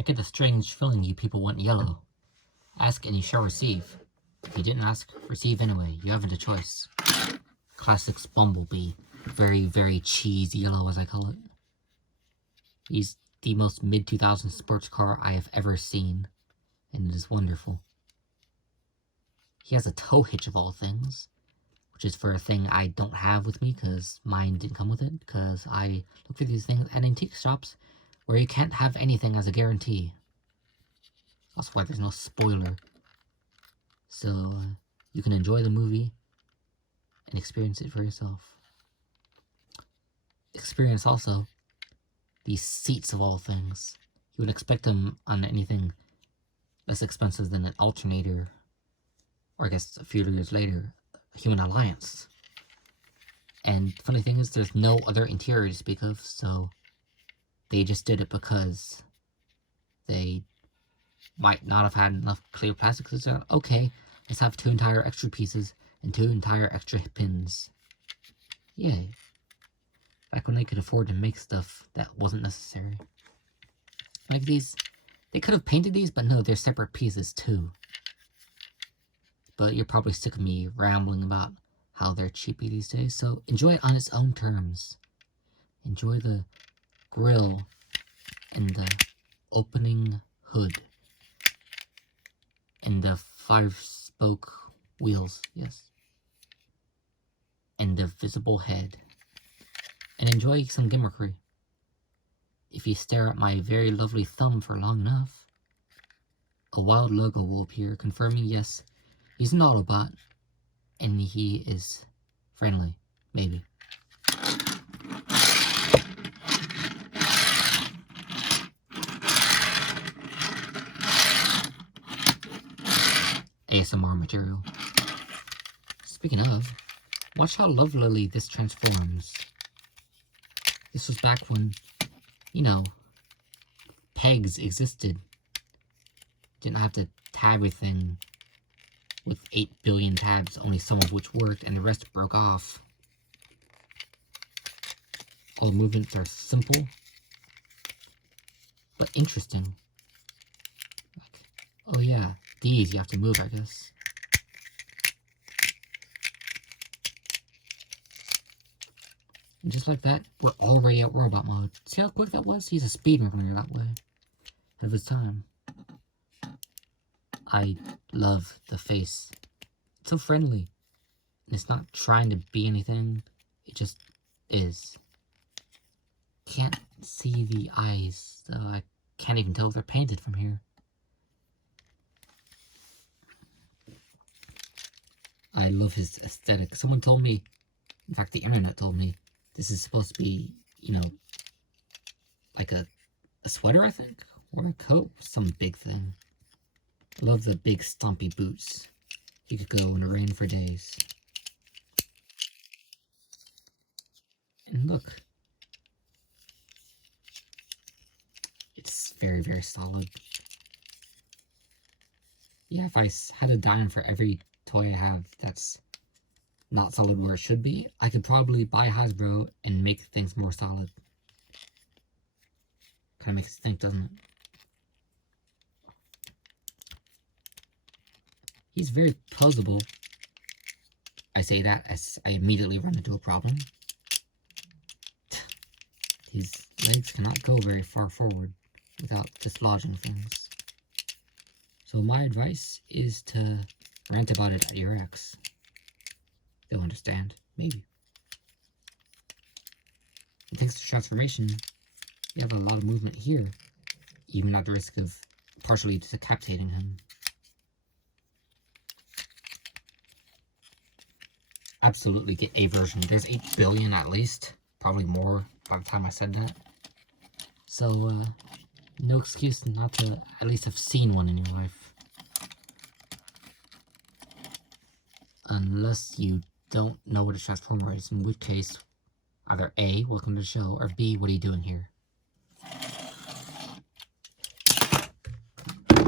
I get a strange feeling you people want yellow. Ask and you shall receive. If you didn't ask, receive anyway. You haven't a choice. Classics Bumblebee. Very, very cheese yellow, as I call it. He's the most mid-2000s sports car I have ever seen, and it is wonderful. He has a tow hitch of all things, which is for a thing I don't have with me because mine didn't come with it, because I look for these things at antique shops where you can't have anything as a guarantee. That's why there's no spoiler. So you can enjoy the movie and experience it for yourself. Experience also these seats of all things. You would expect them on anything less expensive than an alternator, or I guess a few years later, Human Alliance. And the funny thing is, there's no other interior to speak of, so they just did it because they might not have had enough clear plastic. So okay, let's have 2 entire extra pieces and 2 entire extra pins. Yay. Back when they could afford to make stuff that wasn't necessary. Like these, they could have painted these, but no, they're separate pieces too. But you're probably sick of me rambling about how they're cheapy these days, so enjoy it on its own terms. Enjoy the grill and the opening hood and the 5-spoke wheels, yes, and the visible head. And enjoy some gimmickry. If you stare at my very lovely thumb for long enough, a wild logo will appear confirming yes, he's an Autobot, and he is friendly, maybe. ASMR material. Speaking of, watch how lovely this transforms. This was back when, you know, pegs existed. Didn't have to tab everything with 8 billion tabs, only some of which worked and the rest broke off. All the movements are simple, but interesting. Like, oh yeah, these you have to move, I guess. And just like that, we're already at robot mode. See how quick that was? He's a speedrunner that way. Ahead of his time. I love the face. It's so friendly. And it's not trying to be anything. It just is. Can't see the eyes, so I can't even tell if they're painted from here. I love his aesthetic. Someone told me, in fact the internet told me, this is supposed to be, you know, like a sweater, I think? Or a coat? Some big thing. Love the big stompy boots. He could go in the rain for days. And look. It's very, very solid. Yeah, if I had a dime for every toy I have that's not solid where it should be, I could probably buy Hasbro and make things more solid. Kind of makes you think, doesn't it? He's very posable. I say that as I immediately run into a problem. His legs cannot go very far forward without dislodging things. So my advice is to rant about it at your ex. They'll understand, maybe. And thanks to transformation, you have a lot of movement here, even at the risk of partially decapitating him. Absolutely get a version. There's 8 billion at least, probably more by the time I said that. So, no excuse not to at least have seen one in your life. Unless you don't know what a transformer is, in which case, either A, welcome to the show, or B, what are you doing here?